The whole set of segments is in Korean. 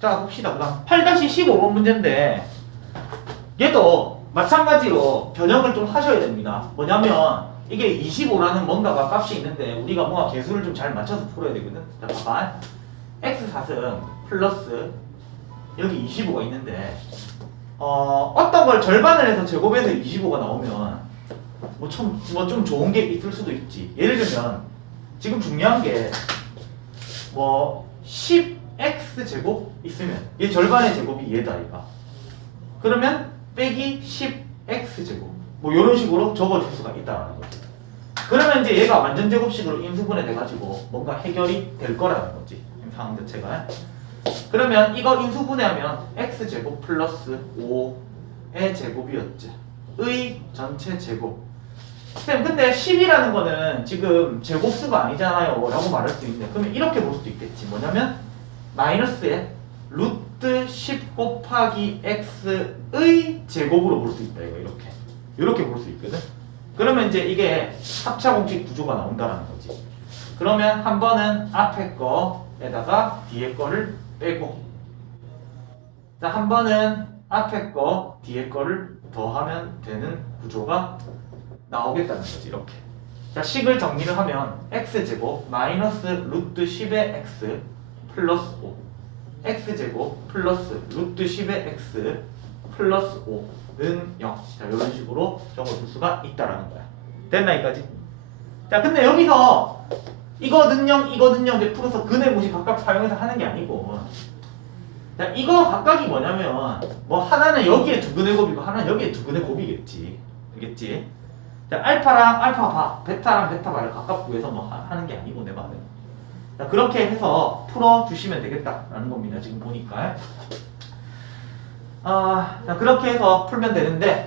자 봅시다 그다음 8-15번 문제인데 얘도 마찬가지로 변형을 좀 하셔야 됩니다. 뭐냐면 이게 25라는 뭔가가 값이 있는데 우리가 뭔가 개수를 좀 잘 맞춰서 풀어야 되거든? 자 봐봐 x4승 플러스 여기 25가 있는데 어, 어떤 걸 절반을 해서 제곱해서 25가 나오면 뭐좀 뭐 좀 좋은 게 있을 수도 있지. 예를 들면 지금 중요한 게뭐 10x 제곱 있으면 얘 절반의 제곱이 얘다 이가. 그러면 빼기 10x 제곱. 뭐 이런 식으로 적어줄 수가 있다라는 거지 그러면 이제 얘가 완전 제곱식으로 인수분해 돼가지고 뭔가 해결이 될 거라는 거지 상황 자체가. 그러면 이거 인수분해하면 x 제곱 플러스 5의 제곱이었지 의 전체 제곱 쌤 근데 10이라는 거는 지금 제곱수가 아니잖아요 라고 말할 수 있는데 그러면 이렇게 볼 수도 있겠지. 뭐냐면 마이너스에 루트 10 곱하기 x의 제곱으로 볼 수 있다. 이거 이렇게. 이렇게 볼 수 있거든. 그러면 이제 이게 합차 공식 구조가 나온다는 거지. 그러면 한 번은 앞에 거에다가 뒤에 거를 빼고. 자 한 번은 앞에 거 뒤에 거를 더하면 되는 구조가 나오겠다는 거지 이렇게. 자 식을 정리를 하면 x제곱 마이너스 루트 10의 x 플러스 5 x제곱 플러스 루트 10의 x 플러스 5는 0 자, 이런 식으로 적어줄 수가 있다라는 거야. 됐나 여기까지? 자 근데 여기서 이거는 0 이거는 0 이제 풀어서 근의 무시 각각 사용해서 하는 게 아니고. 자 이거 각각이 뭐냐면 뭐 하나는 여기에 두 근의 곱이고 하나는 여기에 두 근의 곱이겠지. 알겠지? 자, 알파랑 알파 바, 베타랑 베타 바를 각각 구해서 뭐 하- 하는 게 아니고 내 말은. 자, 그렇게 해서 풀어 주시면 되겠다라는 겁니다. 지금 보니까. 아, 자, 그렇게 해서 풀면 되는데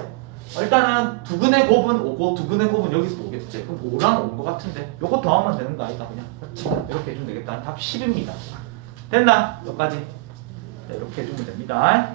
어, 일단은 두근의 곱은 오고 두근의 곱은 여기서 오겠지. 그럼 5랑 5인 것 같은데 요거 더하면 되는 거 아니다 그냥. 그렇지. 이렇게 해주면 되겠다. 답 10입니다. 됐나? 여기까지. 네, 이렇게 해주면 됩니다.